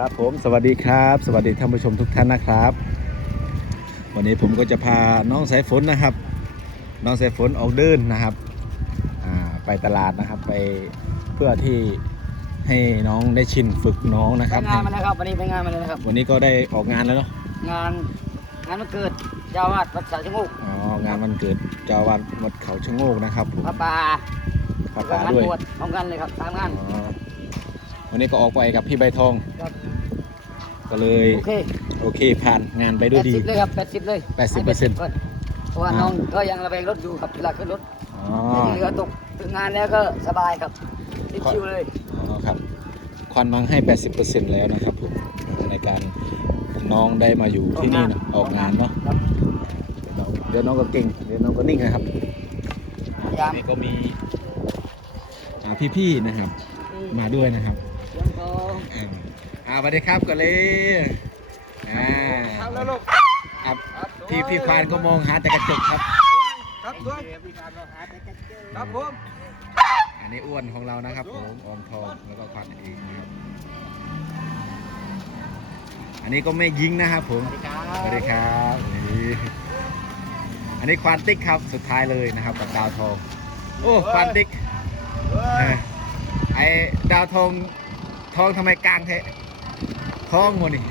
ครับผมสวัสดีครับ สวัสดีท่านผู้ชมทุกท่านนะครับ วันนี้ผมก็จะพาน้องสายฝนนะครับ น้องสายฝนออกเดินนะครับอ่าไปตลาดนะครับไปเพื่อที่ให้น้องได้ชินฝึกน้องนะคไปรับงานมาแล้วครับวันนี้ไปงานมาแล้วนะครับ วันนี้ก็ได้ออกงานแล้วเนาะงานงานวันเกิดเจ้าวาดวัดสาชะโงกอ๋องานวันเกิดเจ้าอาวาดวัดเขาชะโงกนะครับผมพระป่าพระแล้วป่าก็งานด้วยบวชพร้อมกันเลยครับสามงานอ๋อ วันนี้ก็ออกไปกับพี่ใบทอง ครับก็เลยโอเคโอเคผ่านงานไปแปด้วยดดีสิบเลยครับแปดสิบเลย80%ให้80ก่อนเพราะว่าอ่า น้องก็ยังระแวงรถอยู่ครับเวลาขึ้นรถอ๋อ ที่เหลือตกถึงงานแล้วก็สบายครับชิวๆเลยอ๋อครับควันมังให้ 80%แล้วนะครับผมในการน้องได้มาอยู่ที่นี่เนอะออกงานเนาะครับ เดี๋ยวน้องก็เก่งเดี๋ยวน้องก็นิ่งนะครับพยายามนี่ก็มีอ่าพี่ๆนะครับ มาด้วยนะครับเสียงท องอ่าอ่าสวัสดีครับก็เลยอ่าครับแล้วลูกครับพี่พี่ควานก็มองหาแต่กระจกครับ ครับด้วยครับผมอันนี้อ้วนของเรานะครับผมออมทองแล้วก็ควานเองนะครับ อันนี้ก็ไม่ยิงนะครับผมสวัสดีครับนี่อันนี้ควานติ๊กครับสุดท้ายเลยนะครับกับดาวทองโอ้ควานติ๊กเออไอ้ดาวทอง ทองทำไมกลางเทะทองหมดนี่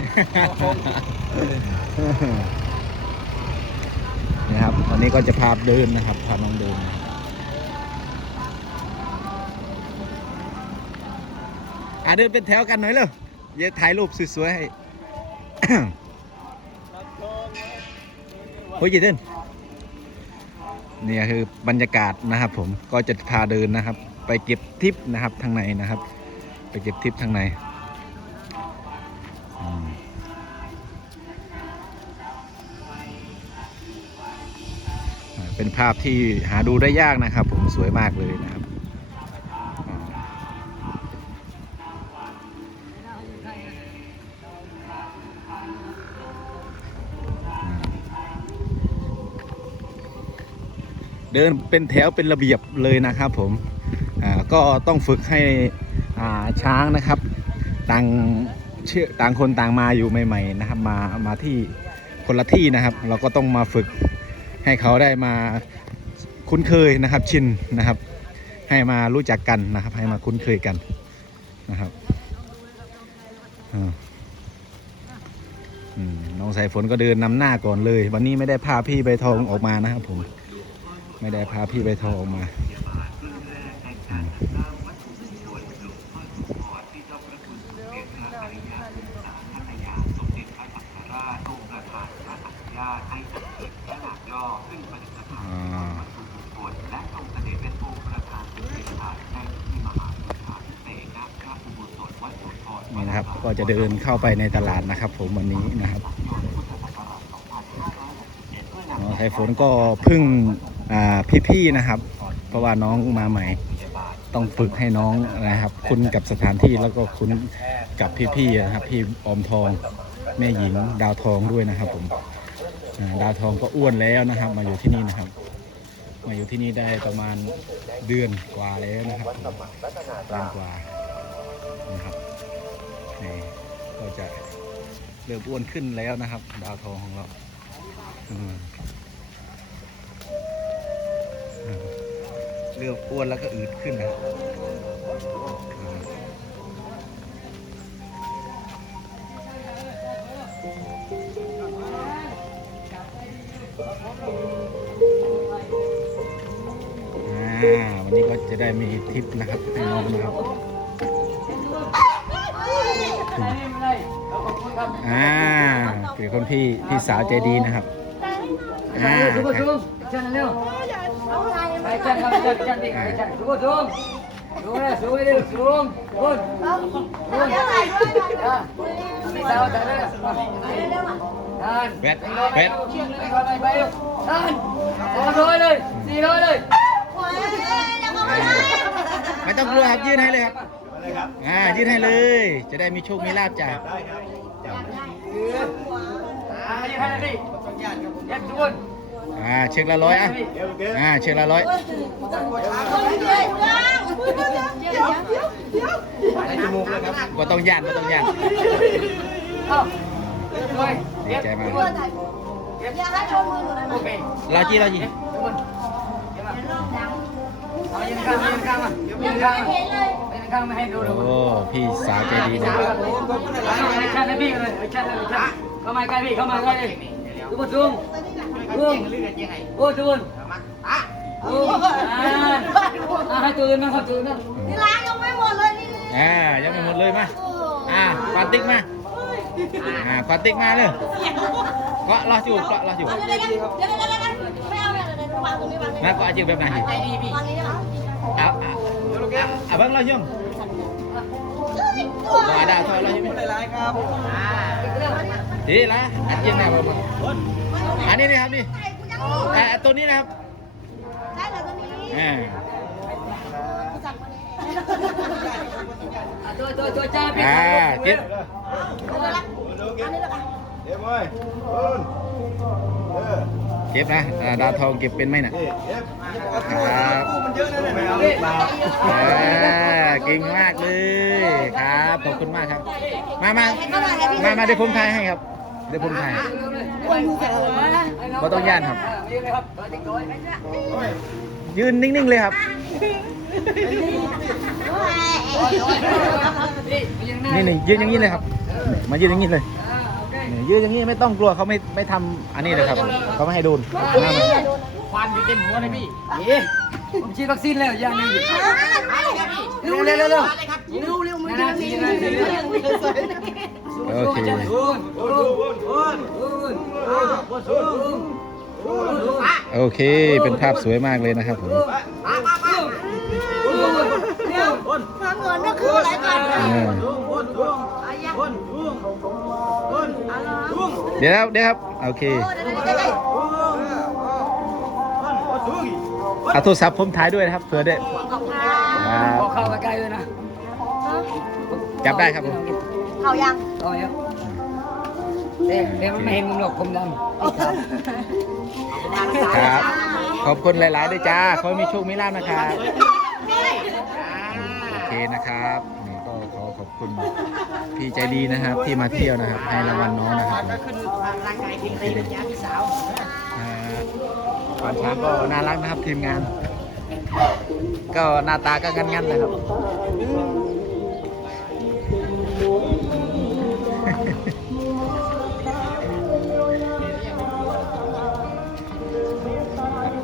นี่ครับวันนี้ก็จะพาเดินนะครับพาน้องเดินนะอะเดินเป็นแถวกันหน่อยเลยเดี๋ยวถ่ายรูปสวยๆให้โอ้ยเดินเนี่ยคือบรรยากาศนะครับผมก็จะพาเดินนะครับ ไปเก็บทิปนะครับทางในนะครับ ไปเก็บทิปทางในเป็นภาพที่หาดูได้ยากนะครับ ผมสวยมากเลยนะครับเดินเป็นแถวเป็นระเบียบเลยนะครับผม อ่า ก็ต้องฝึกให้ ช้างนะครับต่างเชื่อต่างคนต่างมาอยู่ใหม่ๆนะครับมามาที่คนละที่นะครับ เราก็ต้องมาฝึกให้เขาได้มาคุ้นเคยนะครับชินนะครับ ให้มารู้จักกันนะครับ ให้มาคุ้นเคยกันนะครับน้องสายฝนก็เดินนำหน้าก่อนเลย วันนี้ไม่ได้พาพี่ใบทองออกมานะครับผมไม่ได้พาพี่ใบทองออกมาอืม อ่านี่นะครับ ก็จะเดินเข้าไปในตลาดนะครับ ผมวันนี้นะครับน้องไทฝนก็พึ่งพี่ๆนะครับ เพราะว่าน้องมาใหม่ต้องฝึกให้น้องนะครับ คุ้นกับสถานที่แล้วก็คุ้นกับพี่ๆนะครับ พี่อมทองแม่หญิงดาวทองด้วยนะครับ ผมดาวทองก็อ้วนแล้วนะครับ มาอยู่ที่นี่นะครับ มาอยู่ที่นี่ได้ประมาณเดือนกว่าแล้วนะครับเดือนกว่านะครับ นี่ก็จะเริ่มอ้วนขึ้นแล้วนะครับ ดาวทองของเราเริ่มอ้วนแล้วก็อืดขึ้นนะวันนี้ก็จะได้มีทิปนะครับให้น้องนะครับ อ่าเป็นคนพี่พี่สาวใจดีนะครับอ่าทุกคนดูเชิญเร็วไปเชิญครับเชิญเชิญดิไปเชิญทุกคนดูดูเลยสูงเลยสูงคุณคุณอ่าไม่สาวแต่เลยท่านแบทแบทไปไปท่านสามร้อยเลยสี่ร้อยเลยไม่ต้องกลัวครับยื่นให้เลยครับ อ่ายื่นให้เลย จะได้มีโชคมีลาบจากอ่ายังไงดิยัดทุกคนอ่าเช็คละร้อยอะอ่าเช็คละร้อยไในจมูกเลยครับก็ต้องย่านก็ต้องย่านเอ้าด้วยดีใจมากอย่าให้ชมมือหนูนะโอเคเราจีเราจีทุกคนเอายืนข้างยืนข้างมายืนข้างมายืน ข้างมาให้ดูดูโอ้พี่สาวใจดีนะไอ้ชันให้พี่เลยไอ้ชันเลยชันเข้ามาใกล้พี่เข้ามาใกล้เลยทุกคนจุงจุงโอ้จุงอะจุงอ่าให้ตื่นนะเขาตื่นนะนี่ล้างยังไม่หมดเลยนี่อ่ายังไม่หมดเลยมาอ่าควานติ๊กมาอ่าควานติ๊กมาเลยก็รอจูบรอจูบเดี๋ยวเดี๋ยวเดี๋ยวเดี๋ยวเดี๋ยวไม่เอาเลยเดี๋ยววางตรงนี้วางนี้นะก็อาจีบแบบไหนวางนี้นะเอาเอาเอาเบิ้งเรายุ่ งก็อาดาทอเรายุ่งดีละอันยิงนะผมอันนี้นี่ครับนี่อ่าตัวนี้นะครับใช่เลยตรงนี้อ่าสั่งมาเลยตัวตัวตัวจ้าพี่อ่าเก็บเอาละอันนี้ละกันเก็บไว้เอิ้นเออ เก็บนะอ่าดาวทองเก็บเป็นไหมน่ะครับอ่าเก่งมากเลยครับขอบคุณมากครับ มามามามาเดี๋ยวผมถ่ายให้ครับเดี๋ยวผมถ่ายเสร็จแล้วบ่ต้องย่านครับยืนครับ ยืนนิ่งๆเลยครับ นี่นี่ยืนอย่างนี้เลยครับ มายืนอย่างนี้เลย นี่ยืนอย่างนี้ไม่ต้องกลัวเขาไม่ไม่ทำอันนี้เลยครับเขาไม่ให้โดนมามาควันอยู่เต็มหัวเลยพี่เอ๊ะผมฉีดวัคซีนแล้วยังไงอยู่เร็วเร็วเร็วเร็วเร็วมันนาทีนาทีโอเคโอเค เป็นภาพสวยมากเลยนะครับผมฟังเงินก็คืออะไรกัน เดี๋ยวครับเดี๋ยวครับโอเคเอาโทรศัพท์ผมถ่ายด้วยนะครับเผื่อได้ครับพอเข้าใกล้ๆเลยนะจับได้ครับผมเขายังต่อยเด็กเด็กมันไม่เห็นมึงหรอกผมดำครับขอบคุณหลายๆด้วยจ้าขอให้มีโชคมีลาภนะครับโอเคนะครับนี่ก็ ขอขอบคุณพี่ใจดีนะครับ ที่มาเที่ยวนะครับ ให้รางวัลน้องนะครับร่างกายแข็งแรงนะจ๊ะพี่สาวก่อนช้างก็น่ารักนะครับทีมงาน ก็หน้าตาก็งันๆเลยครับ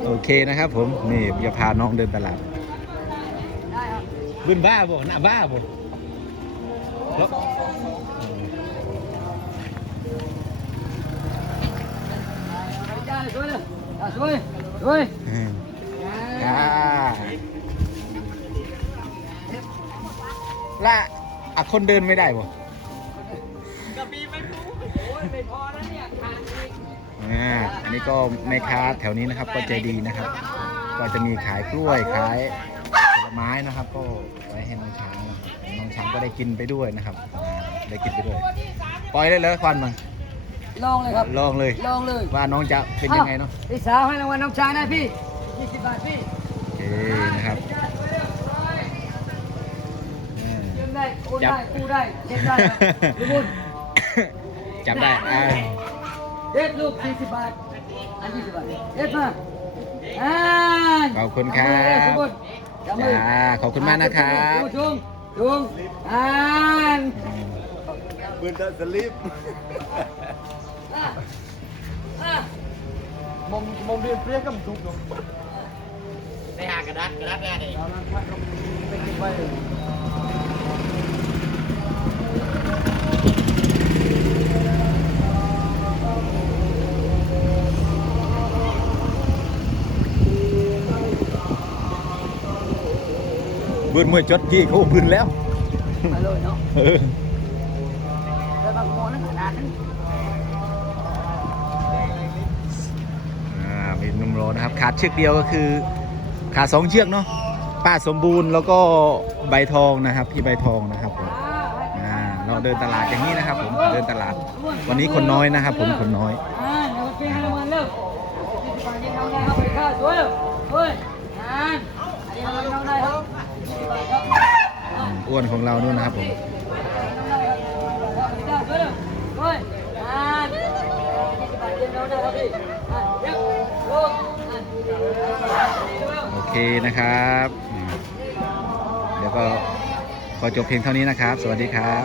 โอเคนะครับผม นี่จะพาน้องเดินตลาดบึนบ้าบ่หน้าบ้าบ่ สวยสวยอืมอ่าและอะคนเดินไม่ได้บ่อ่าอันนี้ก็แม่ค้าแถวนี้นะครับ ก็ใจดีนะครับ ก็จะมีขายกล้วยขายผลไม้นะครับ ก็ไว้ให้น้องช้างนะครับน้องช้างก็ได้กินไปด้วยนะครับอ่าได้กินไปด้วย ปล่อยได้เลยควันมัน ลองเลยครับ ลองเลย ลองเลยว่าน้องจะเป็นยังไงเนาะพี่สาวให้รางวัลน้องชายนะพี่20บาทพี่โอเคนะครับอ่ายืมได้โอนได้กู้ได้เช็คได้ทุกคนจับได้อ่าเด็ดลูก40บาทอัน20บาทเด็ดมาอ่าขอบคุณครับทุกคนจับมือจ้าขอบคุณมากนะครับจุงจุงอ่านปืนตะสลิปอะอะมองมองเรียนเปรี้ยกั โรนะครับขาดเชือกเดียวก็คือขาดสองเชือกเนาะป้าสมบูรณ์แล้วก็ใบทองนะครับพี่ใบทองนะครับผมเราเดินตลาดอย่างนี้นะครับผมเดินตลาด วันนี้คนน้อยนะครับ ผมคนน้อยอ่านเดี๋ยวเก่งเรานี่น้องได้ครับไปค่าสวยเฮ้ยอ่านอันนี้ราด้วนของเรานู่นนะครับผม โอเคนะครับ เดี๋ยวก็ขอจบเพียงเท่านี้นะครับ สวัสดีครับ